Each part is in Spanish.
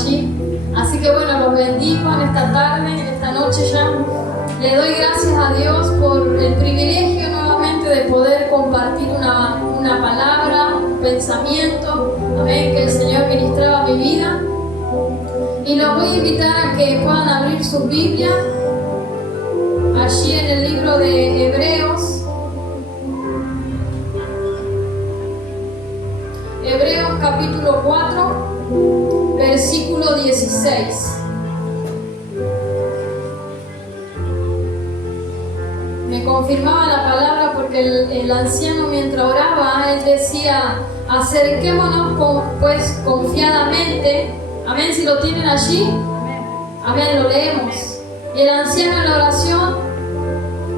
allí. Así que bueno, los bendigo en esta tarde, en esta noche ya. Le doy gracias a Dios por el privilegio nuevamente de poder compartir una palabra, un pensamiento, amén, que el Señor ministraba a mi vida. Y los voy a invitar a que puedan abrir sus Biblias allí en el libro de Hebreos. Hebreos capítulo 4, versículo 16. Me confirmaba la palabra porque el anciano mientras oraba, él decía, acerquémonos pues confiadamente. Amén, si lo tienen allí. Amén, lo leemos. Y el anciano en la oración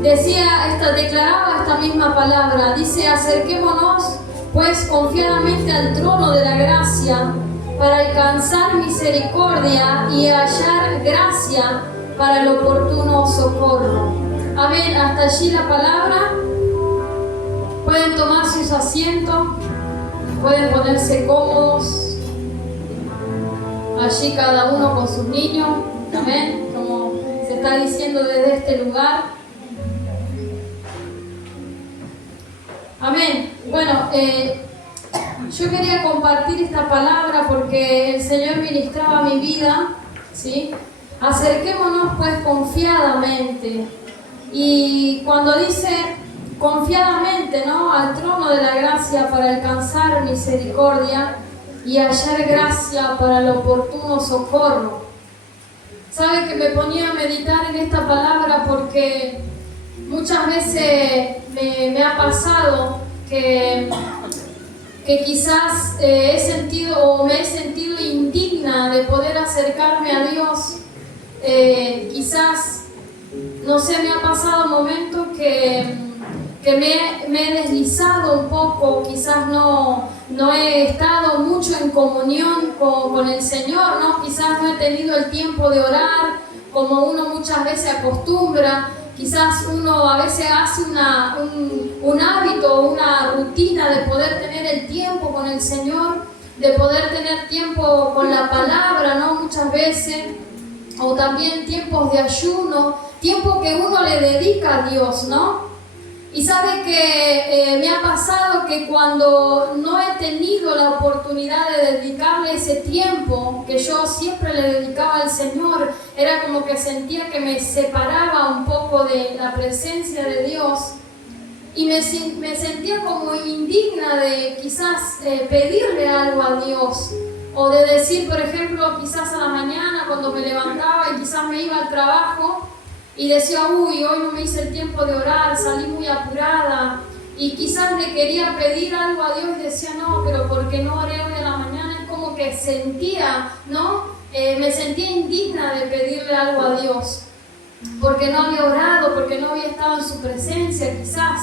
declaraba esta misma palabra. Dice, acerquémonos pues confiadamente al trono de la gracia para alcanzar misericordia y hallar gracia para el oportuno socorro. Amén, hasta allí la palabra. Pueden tomar sus asientos, pueden ponerse cómodos, allí cada uno con sus niños, amén, como se está diciendo desde este lugar. Amén. Bueno, yo quería compartir esta palabra porque el Señor ministraba mi vida, ¿sí? Acerquémonos pues confiadamente. Y cuando dice confiadamente, ¿no?, al trono de la gracia para alcanzar misericordia y hallar gracia para el oportuno socorro. ¿Sabe que me ponía a meditar en esta palabra? Porque muchas veces me ha pasado que quizás me he sentido indigna de poder acercarme a Dios. Quizás, no sé, me ha pasado momentos que me he deslizado un poco, quizás no he estado mucho en comunión con el Señor, ¿no? Quizás no he tenido el tiempo de orar como uno muchas veces acostumbra. Quizás uno a veces hace un hábito, una rutina de poder tener el tiempo con el Señor, de poder tener tiempo con la palabra, ¿no? Muchas veces, o también tiempos de ayuno, tiempo que uno le dedica a Dios, ¿no? Y sabe que me ha pasado que cuando no he tenido la oportunidad de dedicarle ese tiempo que yo siempre le dedicaba al Señor, era como que sentía que me separaba un poco de la presencia de Dios y me sentía como indigna de quizás pedirle algo a Dios, o de decir, por ejemplo, quizás a la mañana cuando me levantaba y quizás me iba al trabajo y decía, uy, hoy no me hice el tiempo de orar, salí muy apurada, y quizás le quería pedir algo a Dios y decía, no, pero ¿por qué no oré hoy a la mañana? Es como que sentía, ¿no? Me sentía indigna de pedirle algo a Dios, porque no había orado, porque no había estado en su presencia quizás.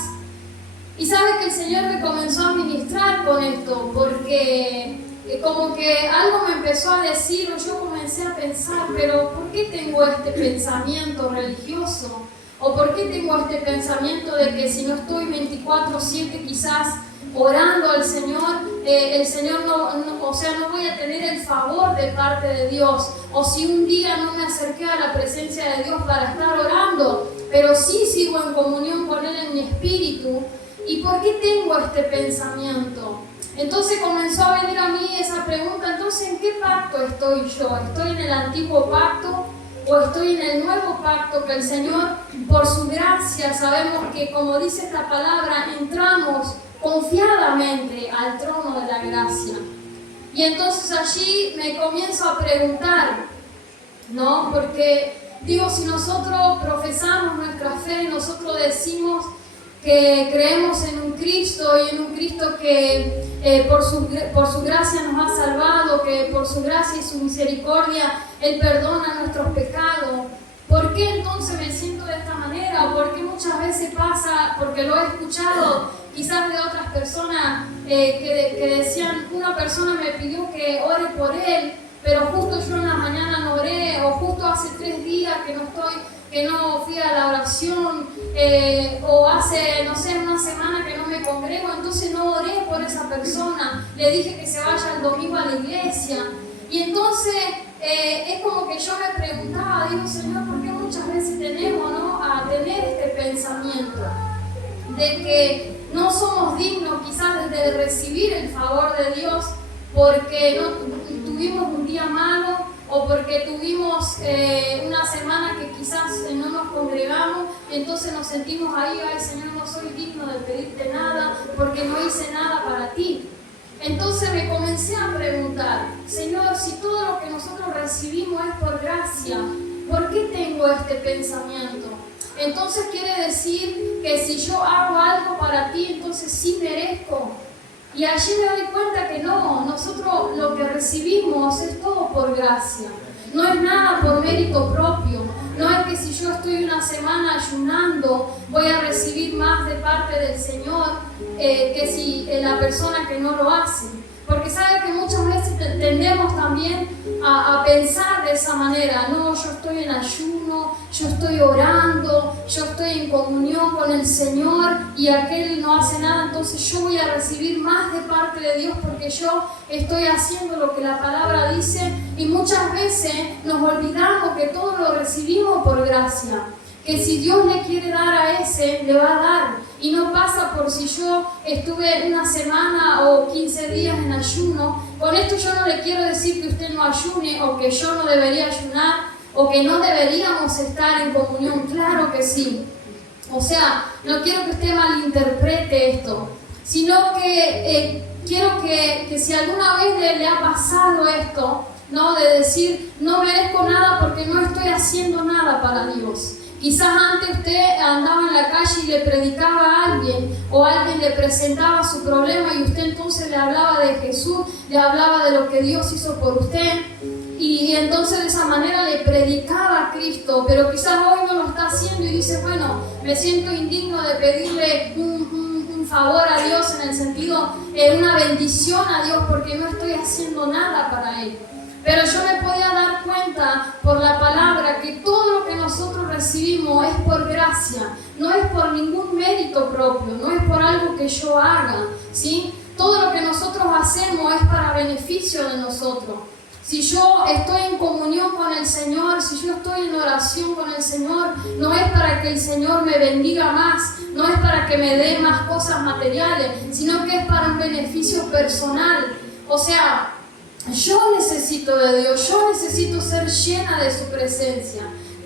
Y sabe que el Señor me comenzó a ministrar con esto, porque como que algo me empezó a decir, o yo comencé a pensar, pero ¿por qué tengo este pensamiento religioso? ¿O por qué tengo este pensamiento de que si no estoy 24/7 quizás orando al Señor, el Señor no voy a tener el favor de parte de Dios? O si un día no me acerqué a la presencia de Dios para estar orando, pero sí sigo en comunión con Él en mi espíritu. ¿Y por qué tengo este pensamiento? Entonces comenzó a venir a mí esa pregunta, entonces, ¿en qué pacto estoy yo? ¿Estoy en el antiguo pacto o estoy en el nuevo pacto que el Señor, por su gracia, sabemos que, como dice esta palabra, entramos confiadamente al trono de la gracia? Y entonces allí me comienzo a preguntar, ¿no? Porque digo, si nosotros profesamos nuestra fe, nosotros decimos que creemos en un Cristo y en un Cristo que por su gracia nos ha salvado, que por su gracia y su misericordia Él perdona nuestros pecados. ¿Por qué entonces me siento de esta manera? ¿O por qué muchas veces pasa? Porque lo he escuchado quizás de otras personas que decían, una persona me pidió que ore por él, pero justo yo en la mañana no oré, o justo hace 3 días que no fui a la oración, o hace, no sé, una semana que no me congrego, entonces no oré por esa persona, le dije que se vaya el domingo a la iglesia. Y entonces es como que yo me preguntaba, digo, Señor, ¿por qué muchas veces tenemos, ¿no?, a tener este pensamiento de que no somos dignos quizás de recibir el favor de Dios porque no tuvimos un día malo o porque tuvimos una semana que quizás no nos congregamos y entonces nos sentimos ahí, ay Señor, no soy digno de pedirte nada porque no hice nada para ti? Entonces me comencé a preguntar, Señor, si todo lo que nosotros recibimos es por gracia, ¿por qué tengo este pensamiento? Entonces quiere decir que si yo hago algo para ti, entonces sí merezco. Y allí me doy cuenta que no, nosotros lo que recibimos es todo por gracia. No es nada por mérito propio. No es que si yo estoy una semana ayunando voy a recibir más de parte del Señor que si la persona que no lo hace. Porque sabe que muchas veces tendemos también a pensar de esa manera. No, yo estoy en ayuno, yo estoy orando, yo estoy en comunión con el Señor y aquel no hace nada, entonces yo voy a recibir más de parte de Dios porque yo estoy haciendo lo que la palabra dice. Y muchas veces nos olvidamos que todo lo recibimos por gracia. Que si Dios le quiere dar a ese, le va a dar. Y no pasa por si yo estuve una semana o 15 días en ayuno. Con esto yo no le quiero decir que usted no ayune o que yo no debería ayunar o que no deberíamos estar en comunión. Claro que sí. O sea, no quiero que usted malinterprete esto, sino que quiero que si alguna vez le ha pasado esto, ¿no?, de decir, no merezco nada porque no estoy haciendo nada para Dios. Quizás antes usted andaba en la calle y le predicaba a alguien o alguien le presentaba su problema y usted entonces le hablaba de Jesús, le hablaba de lo que Dios hizo por usted y entonces de esa manera le predicaba a Cristo, pero quizás hoy no lo está haciendo y dice, bueno, me siento indigno de pedirle un favor a Dios en el sentido, una bendición a Dios porque no estoy haciendo nada para Él. Pero yo me podía dar cuenta por la palabra que todo lo que nosotros recibimos es por gracia, no es por ningún mérito propio, no es por algo que yo haga, ¿sí? Todo lo que nosotros hacemos es para beneficio de nosotros. Si yo estoy en comunión con el Señor, si yo estoy en oración con el Señor, no es para que el Señor me bendiga más, no es para que me dé más cosas materiales, sino que es para un beneficio personal. O sea, yo necesito de Dios, yo necesito ser llena de su presencia.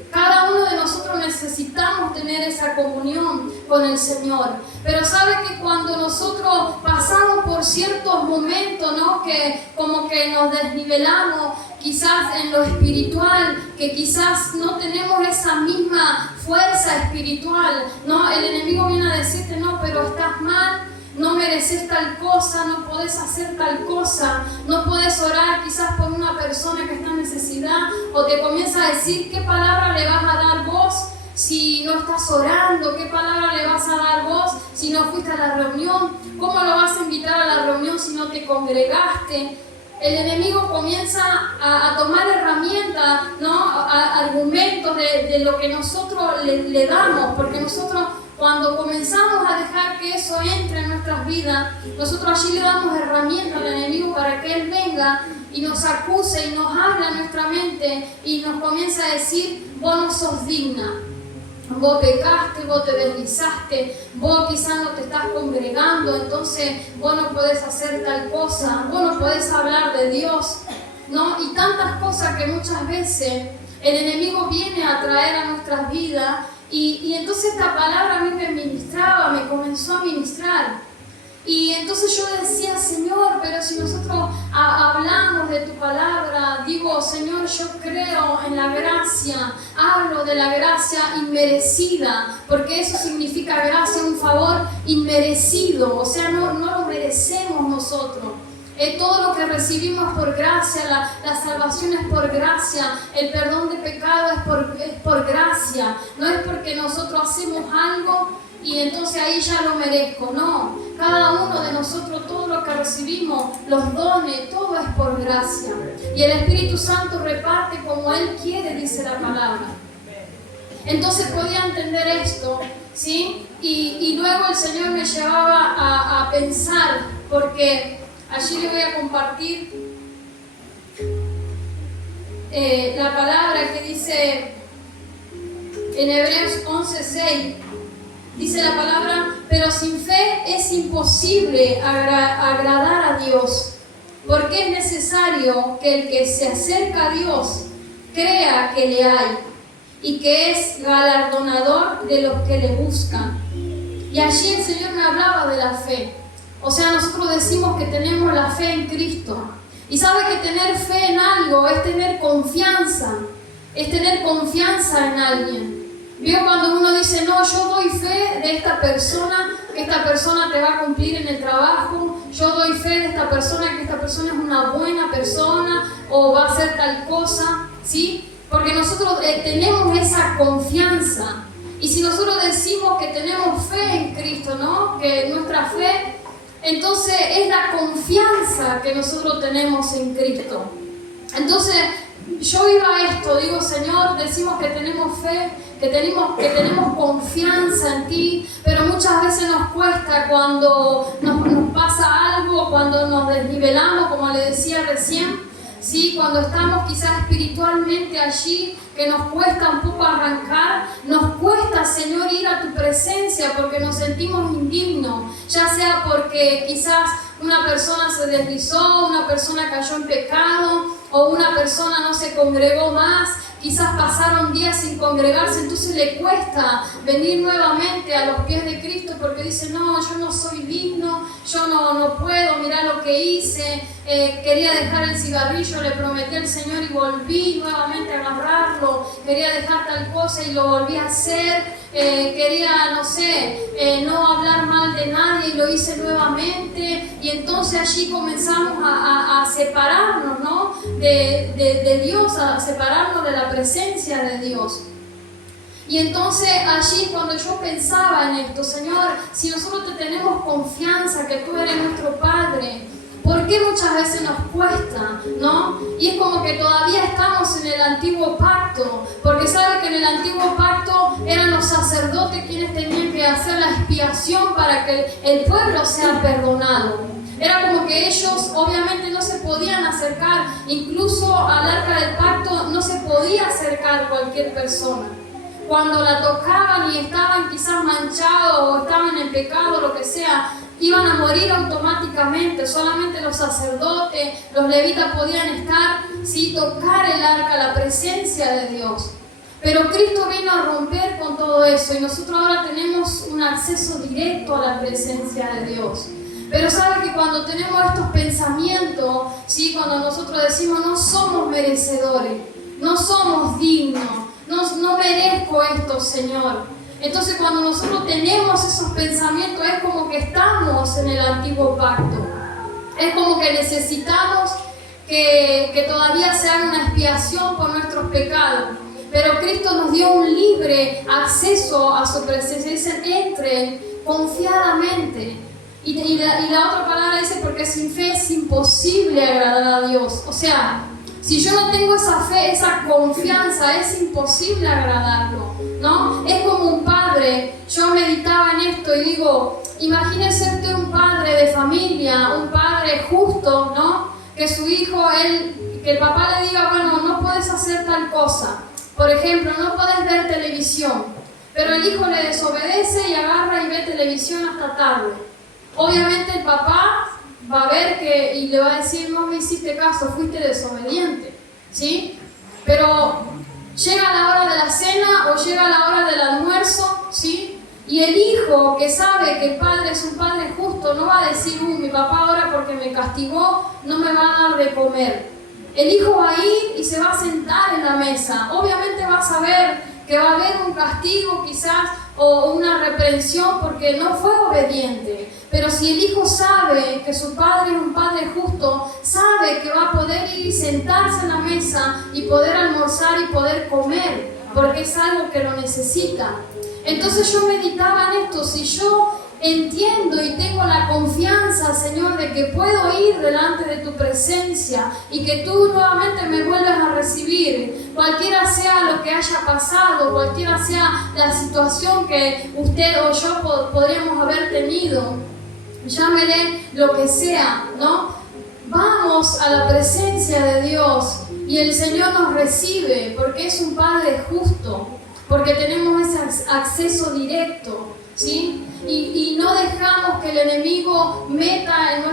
Cada uno de nosotros necesitamos tener esa comunión con el Señor. Pero sabe que cuando nosotros pasamos por ciertos momentos, ¿no?, que como que nos desnivelamos, quizás en lo espiritual, que quizás no tenemos esa misma fuerza espiritual, ¿no? El enemigo viene a decirte, no, pero estás mal. No mereces tal cosa, no podés hacer tal cosa, no podés orar quizás por una persona que está en necesidad, o te comienza a decir qué palabra le vas a dar vos si no estás orando, qué palabra le vas a dar vos si no fuiste a la reunión, cómo lo vas a invitar a la reunión si no te congregaste. El enemigo comienza a tomar herramientas, ¿no?, argumentos de lo que nosotros le damos, porque nosotros cuando comenzamos a dejar que eso entre en nuestras vidas, nosotros allí le damos herramientas al enemigo para que él venga y nos acuse y nos hable en nuestra mente y nos comienza a decir, vos no sos digna, vos pecaste, vos te deslizaste, vos quizás no te estás congregando, entonces vos no podés hacer tal cosa, vos no podés hablar de Dios, ¿no? Y tantas cosas que muchas veces el enemigo viene a traer a nuestras vidas. Y entonces esta palabra a mí me ministraba, me comenzó a ministrar. Y entonces yo decía, Señor, pero si nosotros hablamos de tu palabra, digo, Señor, yo creo en la gracia, hablo de la gracia inmerecida, porque eso significa gracia, un favor inmerecido, o sea, no lo merecemos nosotros. Todo lo que recibimos por gracia, la salvación es por gracia, el perdón de pecado es por gracia, no es porque nosotros hacemos algo y entonces ahí ya lo merezco, no. Cada uno de nosotros, todo lo que recibimos, los dones, todo es por gracia. Y el Espíritu Santo reparte como Él quiere, dice la palabra. Entonces podía entender esto, ¿sí? Y luego el Señor me llevaba a pensar, porque allí le voy a compartir la palabra que dice en Hebreos 11:6, dice la palabra, pero sin fe es imposible agradar a Dios, porque es necesario que el que se acerca a Dios crea que le hay y que es galardonador de los que le buscan. Y allí el Señor me hablaba de la fe. O sea, nosotros decimos que tenemos la fe en Cristo. Y sabe que tener fe en algo es tener confianza en alguien. ¿Vio cuando uno dice, no, yo doy fe de esta persona, que esta persona te va a cumplir en el trabajo, yo doy fe de esta persona, que esta persona es una buena persona o va a hacer tal cosa, ¿sí? Porque nosotros tenemos esa confianza. Y si nosotros decimos que tenemos fe en Cristo, ¿no? Que nuestra fe, entonces es la confianza que nosotros tenemos en Cristo. Entonces, yo iba a esto, digo, Señor, decimos que tenemos fe, que tenemos confianza en ti, pero muchas veces nos cuesta cuando nos pasa algo, cuando nos desnivelamos, como le decía recién, ¿sí? Cuando estamos quizás espiritualmente allí, que nos cuesta un poco arrancar, nos cuesta, Señor, ir a tu presencia porque nos sentimos indignos, ya sea porque quizás una persona se deslizó, una persona cayó en pecado, o una persona no se congregó más, quizás pasaron días sin congregarse, entonces le cuesta venir nuevamente a los pies de Cristo porque dice, no, yo no soy digno, yo no puedo, mirar lo que hice, quería dejar el cigarrillo, le prometí al Señor y volví nuevamente a agarrarlo, quería dejar tal cosa y lo volví a hacer, quería, no sé, no hablar mal de nadie y lo hice nuevamente, y entonces allí comenzamos a separarnos, ¿no? de Dios, a separarnos de la presencia de Dios. Y entonces allí cuando yo pensaba en esto, Señor, si nosotros te tenemos confianza que tú eres nuestro Padre, ¿por qué muchas veces nos cuesta, no? Y es como que todavía estamos en el antiguo pacto, porque sabe que en el antiguo pacto eran los sacerdotes quienes tenían que hacer la expiación para que el pueblo sea perdonado. Era como que ellos obviamente no se podían acercar, incluso al arca del pacto no se podía acercar cualquier persona. Cuando la tocaban y estaban quizás manchados o estaban en pecado, lo que sea, iban a morir automáticamente. Solamente los sacerdotes, los levitas podían estar, sí, tocar el arca, la presencia de Dios. Pero Cristo vino a romper con todo eso y nosotros ahora tenemos un acceso directo a la presencia de Dios. Pero sabe que cuando tenemos estos pensamientos, ¿sí? Cuando nosotros decimos no somos merecedores, no somos dignos, no merezco esto, Señor. Entonces cuando nosotros tenemos esos pensamientos es como que estamos en el antiguo pacto. Es como que necesitamos que todavía se haga una expiación por nuestros pecados. Pero Cristo nos dio un libre acceso a su presencia. Dicen, entren confiadamente. Y la otra palabra dice, porque sin fe es imposible agradar a Dios. O sea, si yo no tengo esa fe, esa confianza, es imposible agradarlo, ¿no? Es como un padre. Yo meditaba en esto y digo, imagínese usted un padre de familia, un padre justo, ¿no? Que su hijo, que el papá le diga, bueno, no puedes hacer tal cosa. Por ejemplo, no puedes ver televisión. Pero el hijo le desobedece y agarra y ve televisión hasta tarde. Obviamente el papá va a ver y le va a decir, no me hiciste caso, fuiste desobediente, ¿sí? Pero llega la hora de la cena o llega la hora del almuerzo, ¿sí? Y el hijo que sabe que el padre es un padre justo no va a decir, mi papá ahora porque me castigó no me va a dar de comer. El hijo va a ir y se va a sentar en la mesa. Obviamente va a saber que va a haber un castigo quizás o una reprensión porque no fue obediente. Pero si el hijo sabe que su padre es un padre justo, sabe que va a poder ir y sentarse en la mesa y poder almorzar y poder comer, porque es algo que lo necesita. Entonces yo meditaba en esto, si yo entiendo y tengo la confianza, Señor, de que puedo ir delante de tu presencia y que tú nuevamente me vuelvas a recibir, cualquiera sea lo que haya pasado, cualquiera sea la situación que usted o yo podríamos haber tenido, llámele lo que sea, ¿no? Vamos a la presencia de Dios y el Señor nos recibe porque es un Padre justo, porque tenemos ese acceso directo, ¿sí? Y no dejamos que el enemigo meta en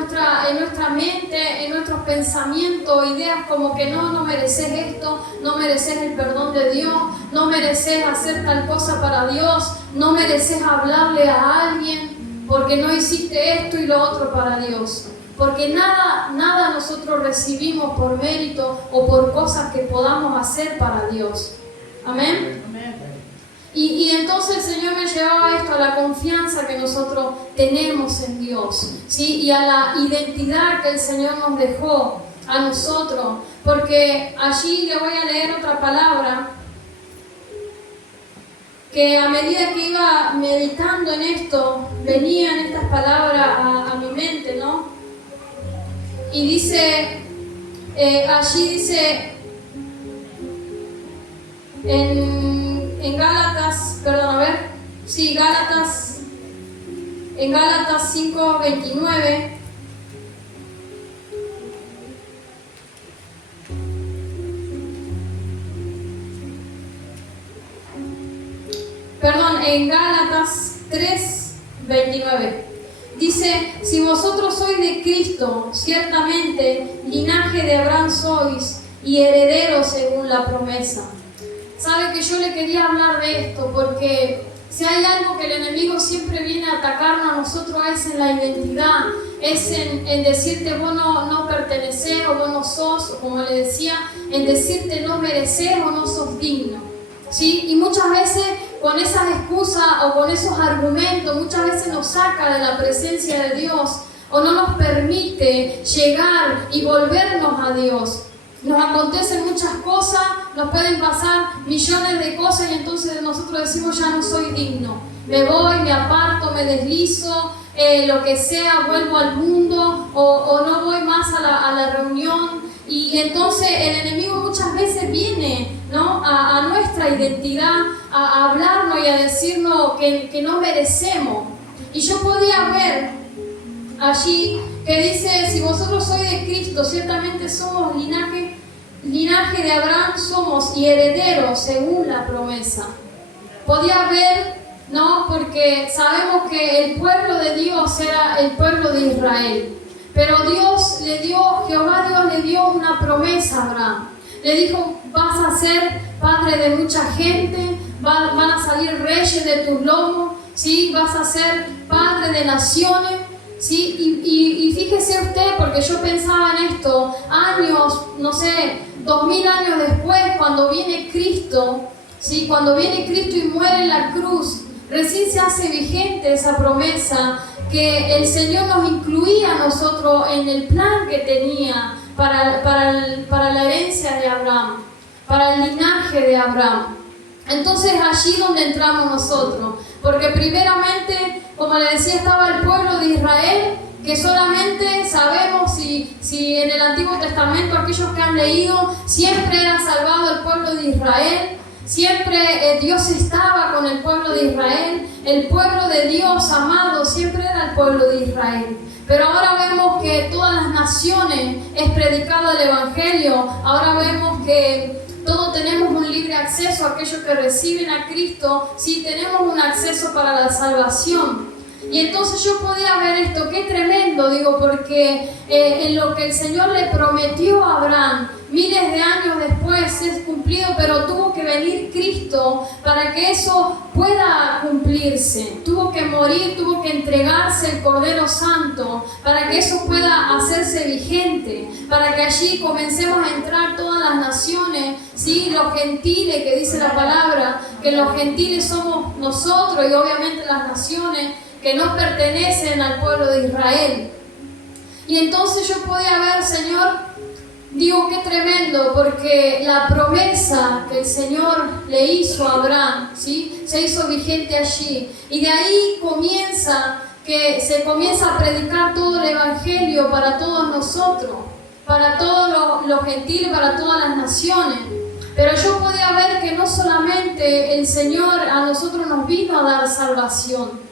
nuestra mente, en nuestros pensamientos, ideas como que no mereces esto, no mereces el perdón de Dios, no mereces hacer tal cosa para Dios, no mereces hablarle a alguien porque no hiciste esto y lo otro para Dios. Porque nada nosotros recibimos por mérito o por cosas que podamos hacer para Dios. Amén. Y entonces el Señor me llevaba a esto, a la confianza que nosotros tenemos en Dios, ¿sí? Y a la identidad que el Señor nos dejó a nosotros. Porque allí le voy a leer otra palabra que a medida que iba meditando en esto, venían estas palabras a mi mente, ¿no? Y dice, allí dice, en Gálatas, en Gálatas 5:29, en Gálatas 3:29. Dice, si vosotros sois de Cristo, ciertamente linaje de Abraham sois y herederos según la promesa. Sabe que yo le quería hablar de esto porque si hay algo que el enemigo siempre viene a atacarnos a nosotros es en la identidad, es en decirte vos no pertenecés o vos no sos, o como le decía, en decirte no mereces o no sos digno, ¿sí? Y muchas veces con esas excusas o con esos argumentos, muchas veces nos saca de la presencia de Dios o no nos permite llegar y volvernos a Dios. Nos acontecen muchas cosas, nos pueden pasar millones de cosas y entonces nosotros decimos ya no soy digno. Me voy, me aparto, me deslizo, lo que sea, vuelvo al mundo o no voy más a la reunión. Y entonces el enemigo muchas veces viene, ¿no? a nuestra identidad, a hablarnos y a decirnos que no merecemos. Y yo podía ver allí que dice, si vosotros sois de Cristo, ciertamente somos linaje de Abraham somos y herederos según la promesa. Podía ver, ¿no? Porque sabemos que el pueblo de Dios era el pueblo de Israel. Pero Jehová Dios le dio una promesa a Abraham. Le dijo, vas a ser padre de mucha gente, van a salir reyes de tus lomos, ¿sí? Vas a ser padre de naciones, ¿sí? Y fíjese usted, porque yo pensaba en esto, años, no sé, 2000 años después, cuando viene Cristo, ¿sí? Cuando viene Cristo y muere en la cruz, recién se hace vigente esa promesa que el Señor nos incluía a nosotros en el plan que tenía para la herencia de Abraham, para el linaje de Abraham. Entonces allí donde entramos nosotros, porque primeramente, como le decía, estaba el pueblo de Israel, que solamente sabemos si en el Antiguo Testamento aquellos que han leído, siempre era salvado el pueblo de Israel. Siempre Dios estaba con el pueblo de Israel, el pueblo de Dios amado siempre era el pueblo de Israel. Pero ahora vemos que todas las naciones es predicado el Evangelio, ahora vemos que todos tenemos un libre acceso a aquellos que reciben a Cristo, sí tenemos un acceso para la salvación. Y entonces yo podía ver esto, qué tremendo, digo, porque en lo que el Señor le prometió a Abraham, miles de años después es cumplido, pero tuvo que venir Cristo para que eso pueda cumplirse. Tuvo que morir, tuvo que entregarse el Cordero Santo para que eso pueda hacerse vigente, para que allí comencemos a entrar todas las naciones, ¿sí? Los gentiles, que dice la palabra, que los gentiles somos nosotros y obviamente las naciones que no pertenecen al pueblo de Israel. Y entonces yo podía ver, Señor, digo, qué tremendo, porque la promesa que el Señor le hizo a Abraham, ¿sí? Se hizo vigente allí. Y de ahí se comienza a predicar todo el Evangelio para todos nosotros, para todos los gentiles, para todas las naciones. Pero yo podía ver que no solamente el Señor a nosotros nos vino a dar salvación,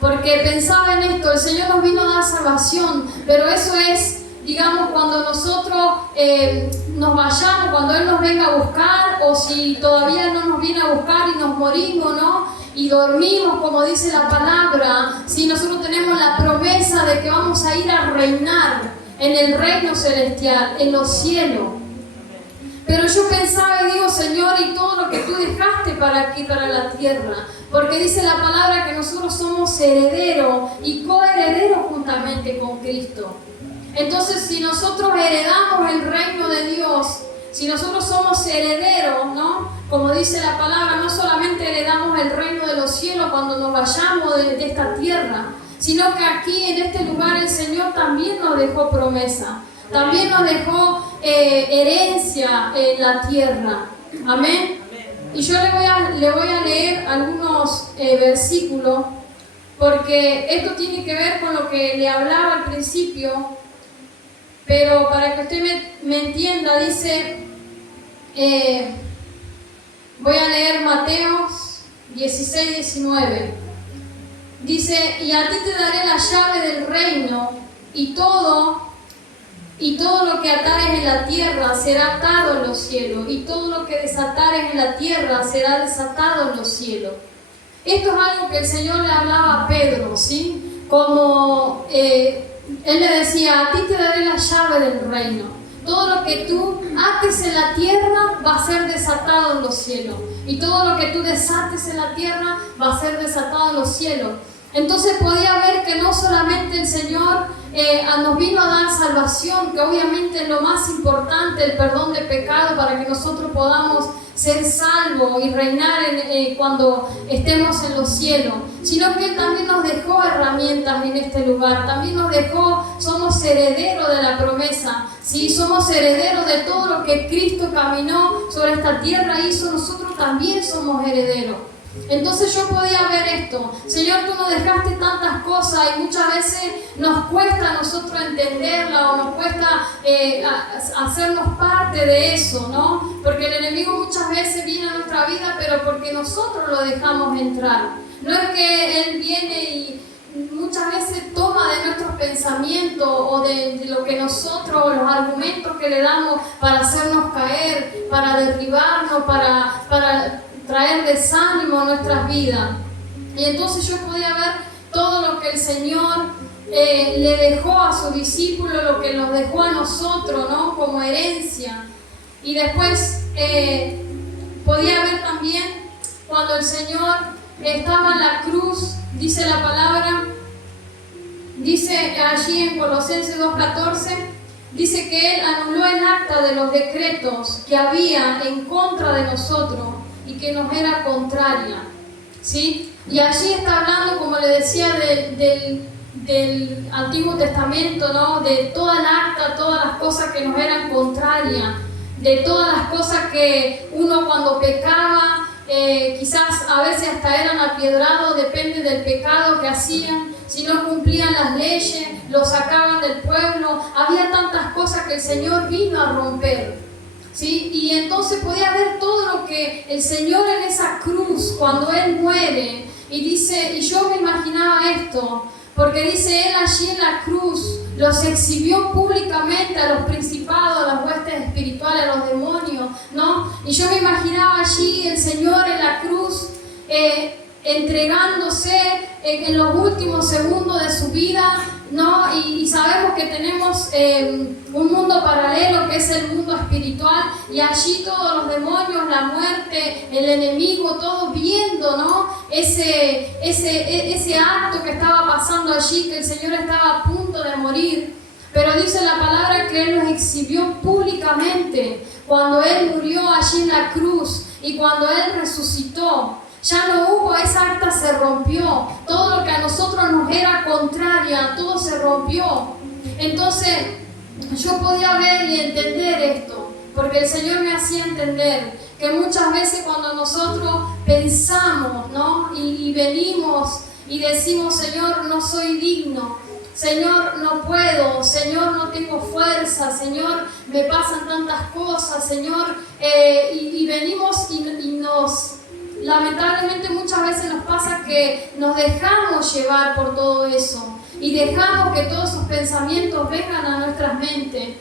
porque pensaba en esto, el Señor nos vino a dar salvación, pero eso es digamos, cuando nosotros nos vayamos, cuando Él nos venga a buscar, o si todavía no nos viene a buscar y nos morimos, ¿no? Y dormimos, como dice la palabra, si nosotros tenemos la promesa de que vamos a ir a reinar en el reino celestial, en los cielos. Pero yo pensaba y digo, Señor, y todo lo que tú dejaste para aquí, para la tierra, porque dice la palabra que nosotros somos herederos y coherederos juntamente con Cristo. Entonces, si nosotros heredamos el reino de Dios, si nosotros somos herederos, ¿no? Como dice la palabra, no solamente heredamos el reino de los cielos cuando nos vayamos de esta tierra, sino que aquí en este lugar el Señor también nos dejó promesa, también nos dejó herencia en la tierra. Amén. Y yo le voy a leer algunos versículos, porque esto tiene que ver con lo que le hablaba al principio, pero para que usted me entienda, dice, voy a leer Mateo 16, 19. Dice, y a ti te daré la llave del reino, y todo lo que atares en la tierra será atado en los cielos, y todo lo que desatares en la tierra será desatado en los cielos. Esto es algo que el Señor le hablaba a Pedro, ¿sí? Como Él le decía, a ti te daré la llave del reino. Todo lo que tú ates en la tierra va a ser desatado en los cielos, y todo lo que tú desates en la tierra va a ser desatado en los cielos. Entonces podía ver que no solamente el Señor nos vino a dar salvación, que obviamente es lo más importante, el perdón de pecado, para que nosotros podamos ser salvos y reinar cuando estemos en los cielos, sino que Él también nos dejó herramientas en este lugar, también nos dejó, somos herederos de la promesa, ¿sí? Somos herederos de todo lo que Cristo caminó sobre esta tierra, hizo, nosotros también somos herederos. Entonces yo podía ver esto, Señor, tú nos dejaste tantas cosas y muchas veces nos cuesta a nosotros entenderla o nos cuesta hacernos parte de eso, ¿no? Porque el enemigo muchas veces viene a nuestra vida, pero porque nosotros lo dejamos entrar. No es que Él viene y muchas veces toma de nuestros pensamientos o de lo que nosotros, los argumentos que le damos para hacernos caer, para derribarnos, para traer desánimo a nuestras vidas. Y entonces yo podía ver todo lo que el Señor le dejó a sus discípulos, lo que nos dejó a nosotros, ¿no? Como herencia. Y después podía ver también cuando el Señor estaba en la cruz, dice la palabra, dice allí en Colosenses 2:14, dice que Él anuló el acta de los decretos que había en contra de nosotros y que nos era contraria, ¿sí? Y allí está hablando, como le decía, del Antiguo Testamento, ¿no? De toda el acta, todas las cosas que nos eran contrarias, de todas las cosas que uno cuando pecaba, quizás a veces hasta eran apiedrados, depende del pecado que hacían, si no cumplían las leyes, lo sacaban del pueblo, había tantas cosas que el Señor vino a romper, ¿sí? Y entonces podía ver todo lo que el Señor en esa cruz, cuando Él muere, y dice, y yo me imaginaba esto, porque dice, Él allí en la cruz los exhibió públicamente a los principados, a las huestes espirituales, a los demonios, ¿no? Y yo me imaginaba allí el Señor en la cruz, entregándose en los últimos segundos de su vida, ¿no? Y sabemos que tenemos un mundo paralelo que es el mundo espiritual, y allí todos los demonios, la muerte, el enemigo, todos viendo, ¿no? Ese acto que estaba pasando allí, que el Señor estaba a punto de morir. Pero dice la palabra que Él los exhibió públicamente cuando Él murió allí en la cruz y cuando Él resucitó. Ya no hubo, esa acta se rompió, todo lo que a nosotros nos era contraria, todo se rompió. Entonces yo podía ver y entender esto, porque el Señor me hacía entender que muchas veces cuando nosotros pensamos, ¿no? y venimos y decimos, Señor, no soy digno, Señor, no puedo, Señor, no tengo fuerza, Señor, me pasan tantas cosas, Señor, y venimos y nos... Lamentablemente muchas veces nos pasa que nos dejamos llevar por todo eso y dejamos que todos esos pensamientos vengan a nuestras mentes.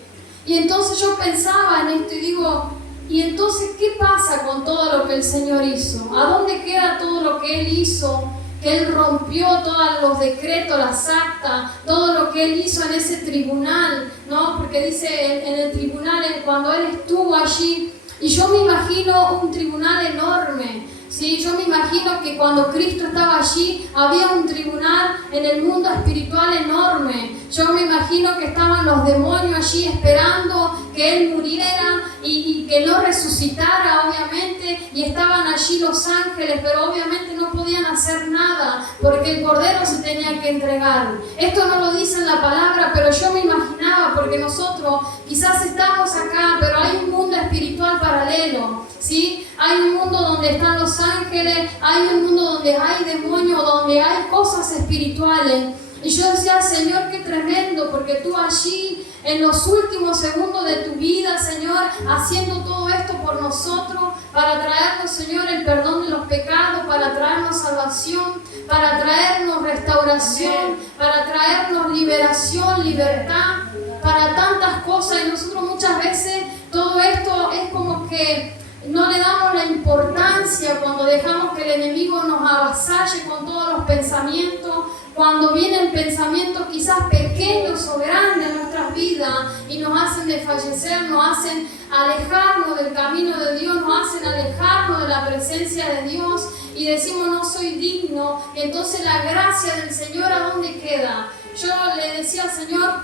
Y entonces yo pensaba en esto y digo, ¿y entonces qué pasa con todo lo que el Señor hizo? ¿A dónde queda todo lo que Él hizo? Que Él rompió todos los decretos, las actas, todo lo que Él hizo en ese tribunal, ¿no? Porque dice en el tribunal, cuando Él estuvo allí, y yo me imagino un tribunal enorme, ¿sí? Yo me imagino que cuando Cristo estaba allí, había un tribunal en el mundo espiritual enorme. Yo me imagino que estaban los demonios allí esperando que Él muriera y que no resucitara, obviamente, y estaban allí los ángeles, pero obviamente no podían hacer nada, porque el Cordero se tenía que entregar. Esto no lo dice en la palabra, pero yo me imaginaba, porque nosotros quizás estamos acá, pero hay un mundo espiritual paralelo, ¿sí? Hay un mundo donde están los ángeles, hay un mundo donde hay demonios, donde hay cosas espirituales. Y yo decía, Señor, qué tremendo, porque tú allí, en los últimos segundos de tu vida, Señor, haciendo todo esto por nosotros, para traernos, Señor, el perdón de los pecados, para traernos salvación, para traernos restauración, para traernos liberación, libertad, para tantas cosas. Y nosotros muchas veces todo esto es como que no le damos la importancia cuando dejamos que el enemigo nos avasalle con todos los pensamientos, cuando vienen pensamientos quizás pequeños o grandes en nuestras vidas y nos hacen desfallecer, nos hacen alejarnos del camino de Dios, nos hacen alejarnos de la presencia de Dios y decimos no soy digno. Entonces la gracia del Señor, ¿a dónde queda? Yo le decía al Señor,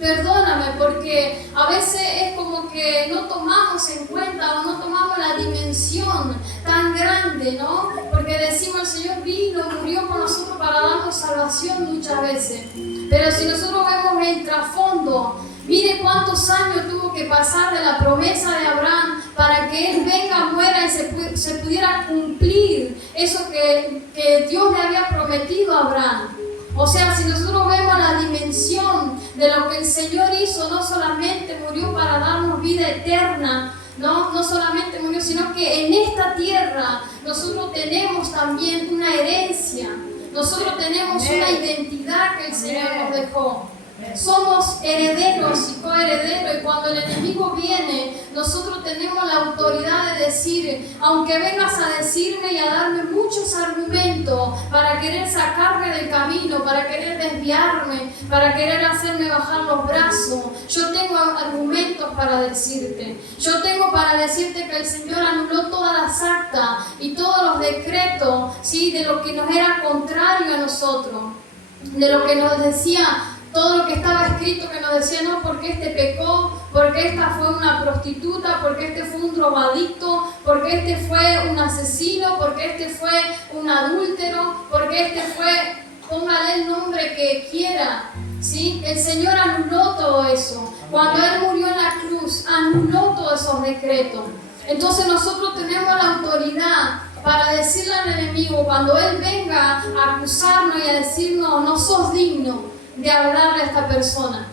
perdóname, porque a veces es como que no tomamos en cuenta o no tomamos la dimensión tan grande, ¿no? Porque decimos, el Señor vino, murió por nosotros para darnos salvación muchas veces. Pero si nosotros vemos el trasfondo, mire cuántos años tuvo que pasar de la promesa de Abraham para que Él venga, muera y se pudiera cumplir eso que Dios le había prometido a Abraham. O sea, si nosotros vemos la dimensión de lo que el Señor hizo, no solamente murió para darnos vida eterna, no solamente murió, sino que en esta tierra nosotros tenemos también una herencia, nosotros tenemos una identidad que el Señor nos dejó. Somos herederos y coherederos, y cuando el enemigo viene, nosotros tenemos la autoridad de decir, aunque vengas a decirme y a darme muchos argumentos para querer sacarme del camino, para querer desviarme, para querer hacerme bajar los brazos, yo tengo argumentos para decirte. Yo tengo para decirte que el Señor anuló todas las actas y todos los decretos, ¿sí? De lo que nos era contrario a nosotros, de lo que nos decía. Todo lo que estaba escrito que nos decía, no, porque este pecó, porque esta fue una prostituta, porque este fue un drogadicto, porque este fue un asesino, porque este fue un adúltero, porque este fue, póngale el nombre que quiera, ¿sí? El Señor anuló todo eso. Cuando Él murió en la cruz, anuló todos esos decretos. Entonces nosotros tenemos la autoridad para decirle al enemigo, cuando Él venga a acusarnos y a decirnos, no sos digno de hablarle a esta persona,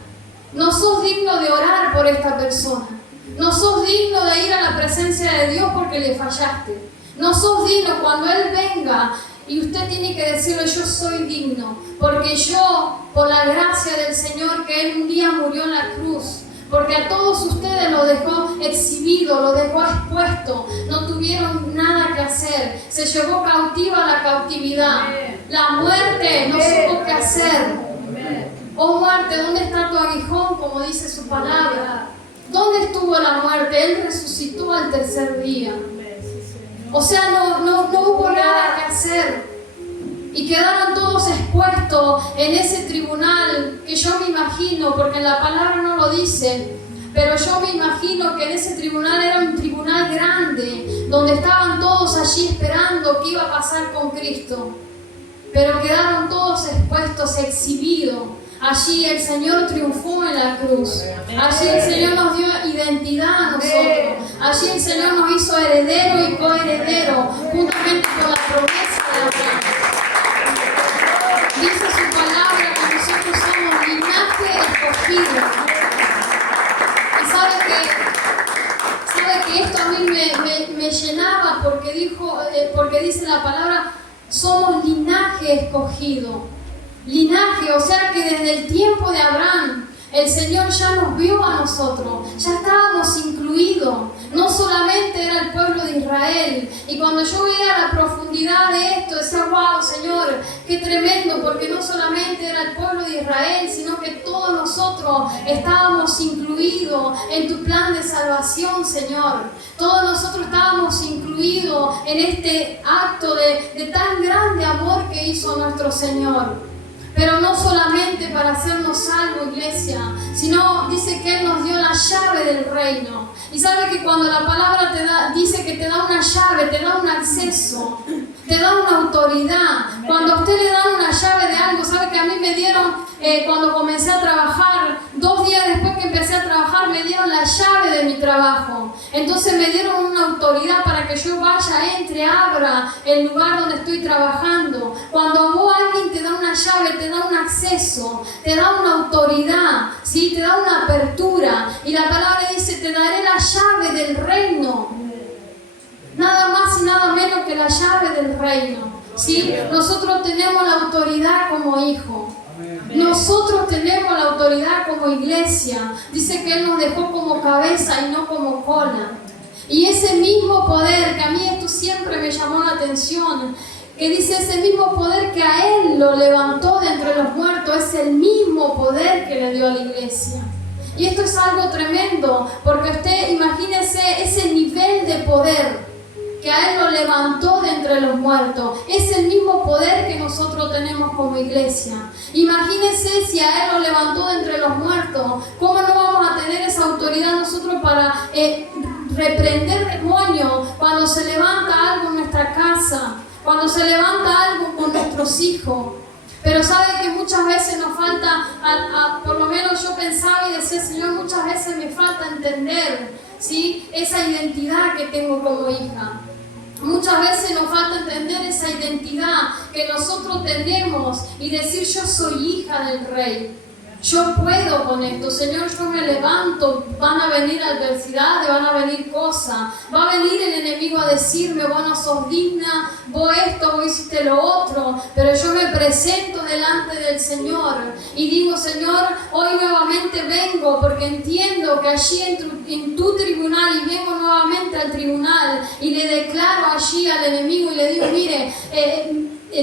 no sos digno de orar por esta persona, no sos digno de ir a la presencia de Dios porque le fallaste, no sos digno. Cuando Él venga, y usted tiene que decirle, yo soy digno, porque yo, por la gracia del Señor, que Él un día murió en la cruz, porque a todos ustedes lo dejó exhibido, lo dejó expuesto, no tuvieron nada que hacer, se llevó cautiva la cautividad, la muerte no supo qué hacer. Oh muerte, ¿dónde está tu aguijón? Como dice su palabra. ¿Dónde estuvo la muerte? Él resucitó al tercer día. O sea, no hubo nada que hacer. Y quedaron todos expuestos en ese tribunal que yo me imagino, porque en la palabra no lo dice, pero yo me imagino que en ese tribunal era un tribunal grande, donde estaban todos allí esperando qué iba a pasar con Cristo. Pero quedaron todos expuestos, exhibidos. Allí el Señor triunfó en la cruz. Allí el Señor nos dio identidad a nosotros. Allí el Señor nos hizo heredero y coheredero, juntamente con la promesa de Abraham. Dice su palabra que nosotros somos linaje escogido. Y sabe que esto a mí me llenaba porque dice la palabra, somos linaje escogido. linaje, o sea que desde el tiempo de Abraham, el Señor ya nos vio a nosotros, ya estábamos incluidos, no solamente era el pueblo de Israel. Y cuando yo veía la profundidad de esto, decía, wow, Señor, qué tremendo, porque no solamente era el pueblo de Israel, sino que todos nosotros estábamos incluidos en tu plan de salvación, Señor. Todos nosotros estábamos incluidos en este acto de tan grande amor que hizo nuestro Señor. Pero no solamente para hacernos salvos, iglesia, sino dice que Él nos dio la llave del reino. Y sabe que cuando la palabra dice que te da una llave, te da un acceso, te da una autoridad. Cuando a usted le dan una llave de algo, sabe que a mí me dieron, cuando comencé a trabajar, 2 días después que empecé a trabajar, me dieron la llave de mi trabajo. Entonces me dieron una autoridad para que yo vaya, entre, abra el lugar donde estoy trabajando. Cuando vos alguien te da una llave, te da un acceso, te da una autoridad, ¿sí? Te da una apertura. Y la palabra dice, te daré la llave del reino. Nada más y nada menos que la llave del reino, ¿sí? Nosotros tenemos la autoridad como hijos. Nosotros tenemos la autoridad como iglesia. Dice que Él nos dejó como cabeza y no como cola. Y ese mismo poder, que a mí esto siempre me llamó la atención, que dice ese mismo poder que a Él lo levantó de entre los muertos, es el mismo poder que le dio a la iglesia. Y esto es algo tremendo, porque usted imagínese ese nivel de poder que a Él lo levantó de entre los muertos. Es el mismo poder que nosotros tenemos como iglesia. Imagínense si a Él lo levantó de entre los muertos, ¿cómo no vamos a tener esa autoridad nosotros para reprender demonios cuando se levanta algo en nuestra casa, cuando se levanta algo con nuestros hijos? Pero sabe que muchas veces nos falta, por lo menos yo pensaba y decía, Señor, muchas veces me falta entender, ¿sí?, esa identidad que tengo como hija. Muchas veces nos falta entender esa identidad que nosotros tenemos y decir, yo soy hija del Rey. Yo puedo con esto, Señor, yo me levanto, van a venir adversidades, van a venir cosas, va a venir el enemigo a decirme, vos no sos digna, vos esto, vos hiciste lo otro, pero yo me presento delante del Señor y digo, Señor, hoy nuevamente vengo porque entiendo que allí en tu tribunal, y vengo nuevamente al tribunal y le declaro allí al enemigo y le digo, mire,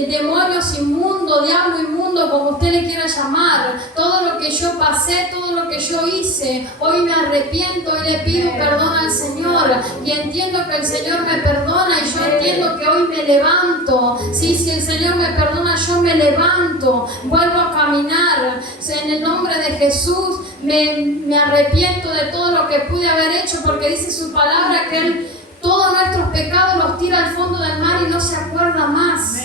demonios inmundo, diablo inmundo, como usted le quiera llamar, todo lo que yo pasé, todo lo que yo hice, hoy me arrepiento y le pido perdón al Señor y entiendo que el Señor me perdona y yo entiendo que hoy me levanto, ¿sí? Si el Señor me perdona, yo me levanto, vuelvo a caminar, en el nombre de Jesús me arrepiento de todo lo que pude haber hecho, porque dice su palabra que Él todos nuestros pecados los tira al fondo del mar y no se acuerda más.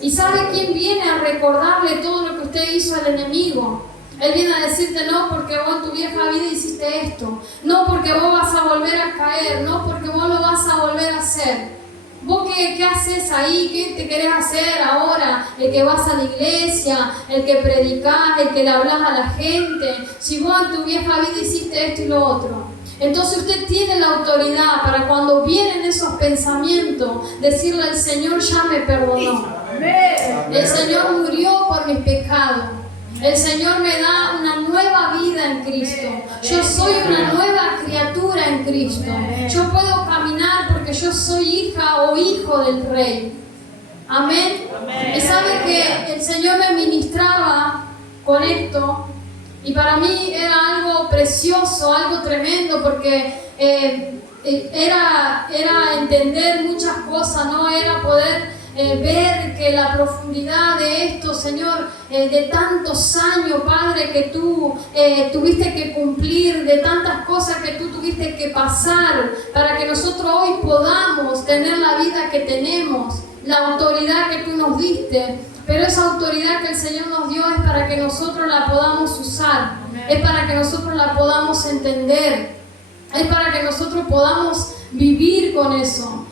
¿Y sabe quién viene a recordarle todo lo que usted hizo al enemigo? Él viene a decirte, no porque vos en tu vieja vida hiciste esto, no porque vos vas a volver a caer, no porque vos lo vas a volver a hacer. ¿Vos qué haces ahí? ¿Qué te querés hacer ahora? El que vas a la iglesia, el que predicás, el que le hablas a la gente. Si vos en tu vieja vida hiciste esto y lo otro. Entonces usted tiene la autoridad para cuando vienen esos pensamientos, decirle al Señor, ya me perdonó. El Señor murió por mis pecados. El Señor me da una nueva vida en Cristo. Yo soy una nueva criatura en Cristo. Yo puedo caminar porque yo soy hija o hijo del Rey. Amén. Y sabe que el Señor me ministraba con esto. Y para mí era algo precioso, algo tremendo, porque era entender muchas cosas, ¿no? Era poder ver que la profundidad de esto, Señor, de tantos años, Padre, que tú tuviste que cumplir, de tantas cosas que tú tuviste que pasar, para que nosotros hoy podamos tener la vida que tenemos, la autoridad que tú nos diste. Pero esa autoridad que el Señor nos dio es para que nosotros la podamos usar, es para que nosotros la podamos entender, es para que nosotros podamos vivir con eso,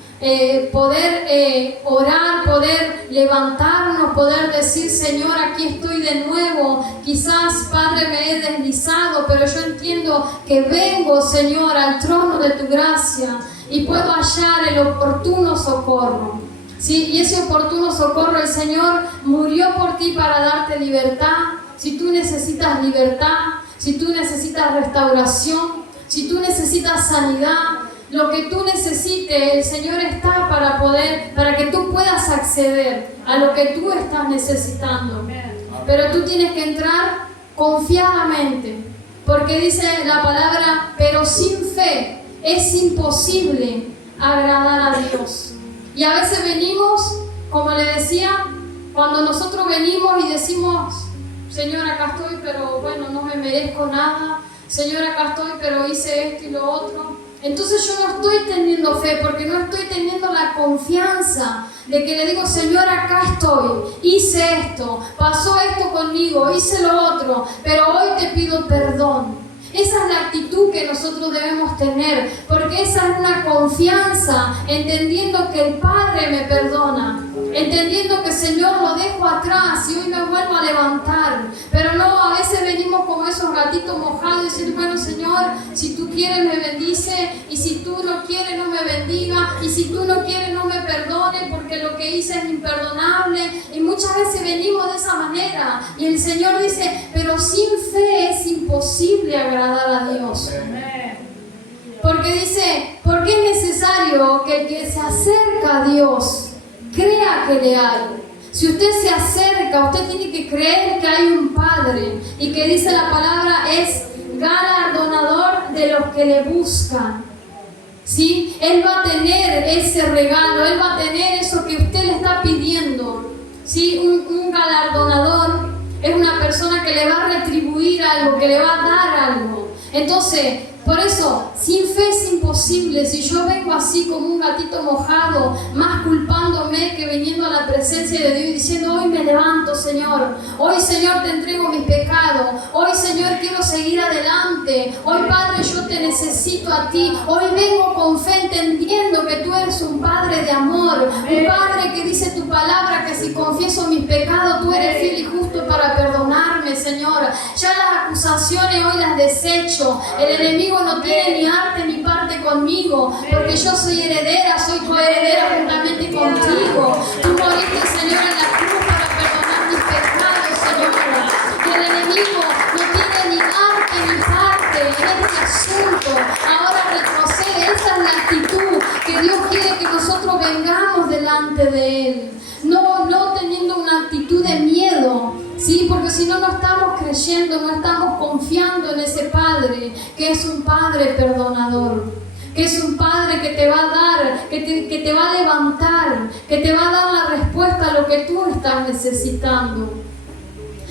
poder orar, poder levantarnos, poder decir, Señor, aquí estoy de nuevo. Quizás, Padre, me he deslizado, pero yo entiendo que vengo, Señor, al trono de tu gracia y puedo hallar el oportuno socorro. ¿sí? Y ese oportuno socorro, el Señor murió por ti para darte libertad. Si tú necesitas libertad, si tú necesitas restauración, si tú necesitas sanidad, lo que tú necesites, el Señor está para que tú puedas acceder a lo que tú estás necesitando. Pero tú tienes que entrar confiadamente, porque dice la palabra, pero sin fe es imposible agradar a Dios. Y a veces venimos, como le decía, cuando nosotros venimos y decimos, Señor, acá estoy, pero bueno, no me merezco nada. Señor, acá estoy, pero hice esto y lo otro. Entonces yo no estoy teniendo fe, porque no estoy teniendo la confianza de que le digo, Señor, acá estoy, hice esto, pasó esto conmigo, hice lo otro, pero hoy te pido perdón. Esa es la actitud que nosotros debemos tener, porque esa es una confianza, entendiendo que el Padre me perdona, entendiendo que Señor lo dejo atrás y hoy me vuelvo a levantar. Pero no, a veces venimos como esos gatitos mojados y decir, bueno Señor, si tú quieres me bendice, y si tú no quieres no me bendiga, y si tú no quieres no me perdone porque lo que hice es imperdonable. Y muchas veces venimos de esa manera y el Señor dice, pero sin fe es imposible agradar a Dios. Porque dice, porque es necesario que el que se acerca a Dios crea que le hay. Si usted se acerca, usted tiene que creer que hay un Padre, y que dice la palabra es galardonador de los que le buscan. ¿Sí? Él va a tener ese regalo, Él va a tener eso que usted le está pidiendo. ¿Sí? Un galardonador es una persona que le va a retribuir algo, que le va a dar algo. Entonces, por eso, sin fe es imposible. Si yo vengo así como un gatito mojado, más culpándome que viniendo a la presencia de Dios y diciendo, hoy me levanto, Señor. Hoy, Señor, te entrego mis pecados. Hoy, Señor, quiero seguir adelante. Hoy, Padre, yo te necesito a ti. Hoy vengo con fe entendiendo que tú eres un Padre de amor. Un Padre que dice tu palabra que si confieso mis pecados, tú eres fiel y justo para perdonarme, Señor. Ya las acusaciones hoy las desecho. El enemigo no tiene ni arte ni parte conmigo, porque yo soy heredera, soy coheredera juntamente contigo. Tú moriste, Señor, en la cruz para perdonar mis pecados, Señor. Y el enemigo no tiene ni arte ni parte en este asunto. Ahora retrocede. Esa es la actitud que Dios quiere que nosotros vengamos delante de Él. No teniendo una actitud de miedo, ¿sí? Porque si no, no estamos creyendo, no estamos confiando en ese Padre, que es un Padre perdonador, que es un Padre que te va a dar, que te va a levantar, que te va a dar la respuesta a lo que tú estás necesitando.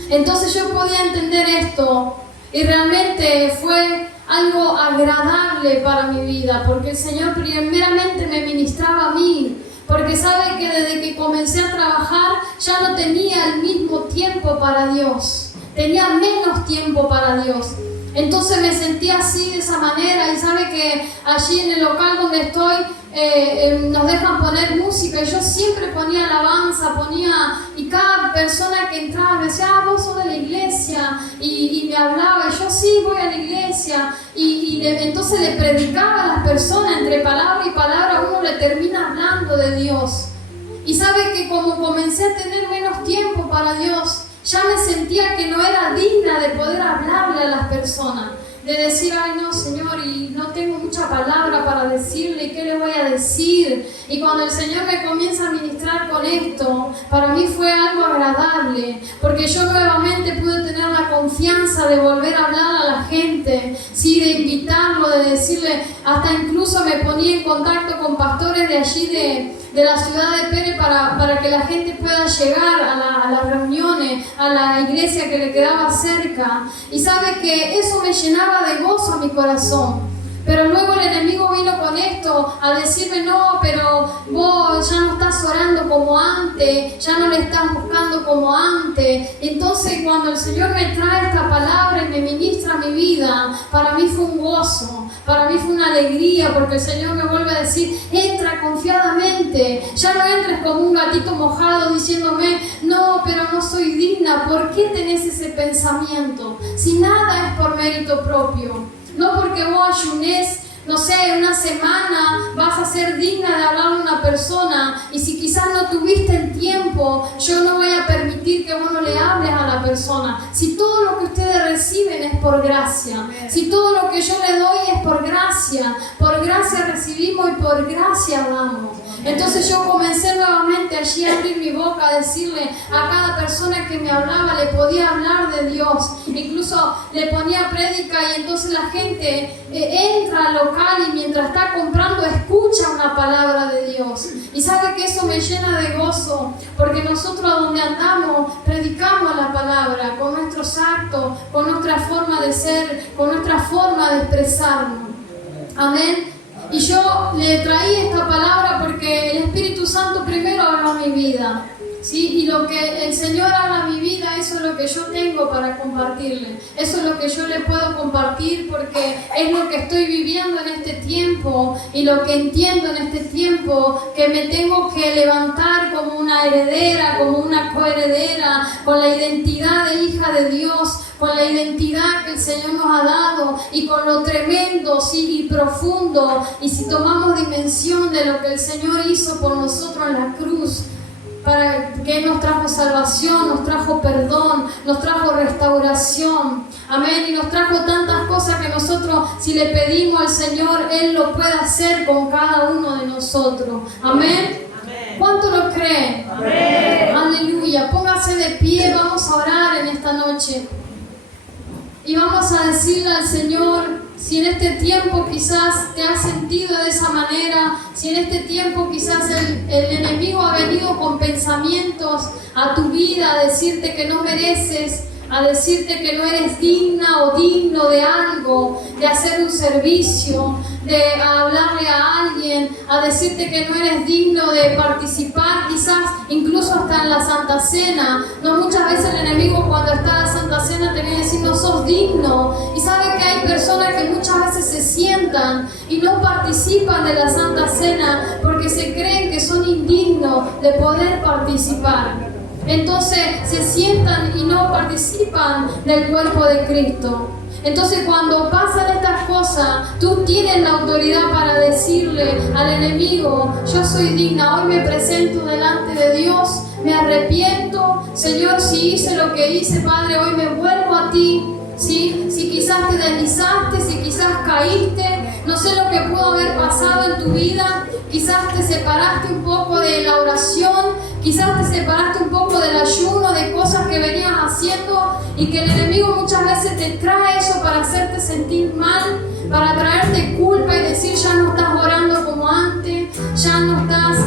Entonces yo podía entender esto y realmente fue algo agradable para mi vida, porque el Señor primeramente me ministraba a mí. Porque sabe que desde que comencé a trabajar ya no tenía el mismo tiempo para Dios. Tenía menos tiempo para Dios. Entonces me sentía así, de esa manera. Y sabe que allí en el local donde estoy nos dejan poner música. Y yo siempre ponía alabanza, y cada persona que entraba me decía, vos sos de la iglesia. Y me hablaba, y yo sí, voy a la iglesia. Entonces le predicaba a las personas, entre palabra y palabra, uno le termina hablando de Dios. Y sabe que como comencé a tener menos tiempo para Dios, ya me sentía que no era digna de poder hablarle a las personas. De decir, ay no, Señor, y no tengo mucha palabra para decirle, ¿y qué le voy a decir? Y cuando el Señor me comienza a ministrar con esto, para mí fue algo agradable, porque yo nuevamente pude tener la confianza de volver a hablar a la gente, sí, de invitarlo, de decirle, hasta incluso me ponía en contacto con pastores de allí de la ciudad de Pérez para que la gente pueda llegar a las reuniones, a la iglesia que le quedaba cerca. Y sabe que eso me llenaba de gozo a mi corazón. Pero luego el enemigo vino con esto a decirme, no, pero vos ya no estás orando como antes, ya no le estás buscando como antes. Entonces cuando el Señor me trae esta palabra y me ministra mi vida, para mí fue un gozo. Para mí fue una alegría, porque el Señor me vuelve a decir, entra confiadamente, ya no entres como un gatito mojado diciéndome, no, pero no soy digna. ¿Por qué tenés ese pensamiento? Si nada es por mérito propio, no porque vos ayunés, no sé, en una semana vas a ser digna de hablar a una persona, y si quizás no tuviste el tiempo, yo no voy a permitir que vos no le hables a la persona. Si todo lo que ustedes reciben es por gracia, si todo lo que yo le doy es por gracia recibimos y por gracia damos. Entonces yo comencé nuevamente allí a abrir mi boca, a decirle a cada persona que me hablaba, le podía hablar de Dios, incluso le ponía prédica, y entonces la gente entra al local y mientras está comprando escucha una palabra de Dios. Y sabe que eso me llena de gozo, porque nosotros donde andamos predicamos la palabra con nuestros actos, con nuestra forma de ser, con nuestra forma de expresarnos. Amén. Y yo le traí esta palabra porque el Espíritu Santo primero habló a mi vida, ¿sí? Y lo que el Señor habla a mi vida, eso es lo que yo tengo para compartirle. Eso es lo que yo le puedo compartir, porque es lo que estoy viviendo en este tiempo y lo que entiendo en este tiempo, que me tengo que levantar como una heredera, como una coheredera, con la identidad de hija de Dios, con la identidad que el Señor nos ha dado, y con lo tremendo, sí, y profundo, y si tomamos dimensión de lo que el Señor hizo por nosotros en la cruz, para que nos trajo salvación, nos trajo perdón, nos trajo restauración, amén, y nos trajo tantas cosas que nosotros, si le pedimos al Señor, Él lo puede hacer con cada uno de nosotros, amén. ¿Cuánto lo creen? Amén. Aleluya. Póngase de pie, vamos a orar en esta noche. Y vamos a decirle al Señor, si en este tiempo quizás te has sentido de esa manera, si en este tiempo quizás el enemigo ha venido con pensamientos a tu vida, a decirte que no mereces, a decirte que no eres digna o digno de algo, de hacer un servicio, de hablarle a alguien, a decirte que no eres digno de participar, quizás incluso hasta en la Santa Cena. No, muchas veces el enemigo cuando está en la Santa Cena te viene a decir no sos digno, y sabe que hay personas que muchas veces se sientan y no participan de la Santa Cena porque se creen que son indignos de poder participar. Entonces se sientan y no participan del cuerpo de Cristo. Entonces cuando pasan estas cosas, tú tienes la autoridad para decirle al enemigo, yo soy digna, hoy me presento delante de Dios, me arrepiento, Señor, si hice lo que hice, Padre, hoy me vuelvo a ti. ¿Sí? Si quizás te deslizaste, si quizás caíste, no sé lo que pudo haber pasado en tu vida, quizás te separaste un poco de la oración, quizás te separaste un poco del ayuno, de cosas que venías haciendo, y que el enemigo muchas veces te trae eso para hacerte sentir mal, para traerte culpa y decir ya no estás orando como antes, ya no estás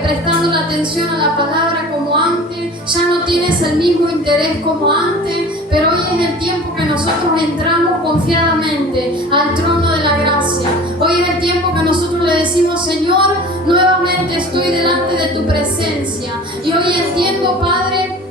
prestando la atención a la palabra como antes, ya no tienes el mismo interés como antes. Pero hoy es el tiempo que nosotros entramos confiadamente al trono de la gracia. Hoy es el tiempo que nosotros le decimos, Señor, nuevamente estoy delante de tu presencia. Y hoy entiendo, Padre,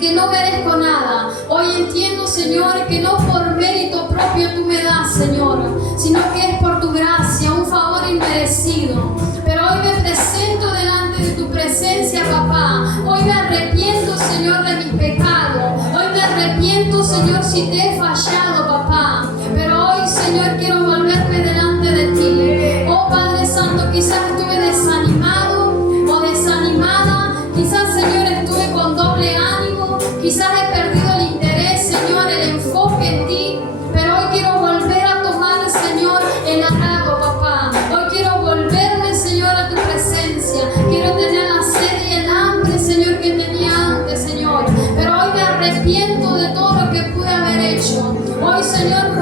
que no merezco nada. Hoy entiendo, Señor, que no por mérito propio tú me das, Señor, sino que es por tu gracia, un favor inmerecido. Pero hoy me presento delante de tu presencia, papá. Hoy me arrepiento, Señor, de mis pecados. Hoy me arrepiento, Señor, si te he fallado, papá. Pero hoy, Señor, quiero volverme delante de ti. Oh, Padre Santo, quizás estuve desanimado o desanimada. Quizás, Señor, estuve con doble ánimo. Quizás he perdido el interés, Señor, el enfoque en ti. Pero hoy quiero volver a tomar, Señor, el agrado, papá. Hoy quiero volverme, Señor, a tu presencia. Quiero tener la sed y el hambre, Señor, que tenía antes, Señor. Pero hoy me arrepiento de todo lo que pude haber hecho. Hoy, Señor,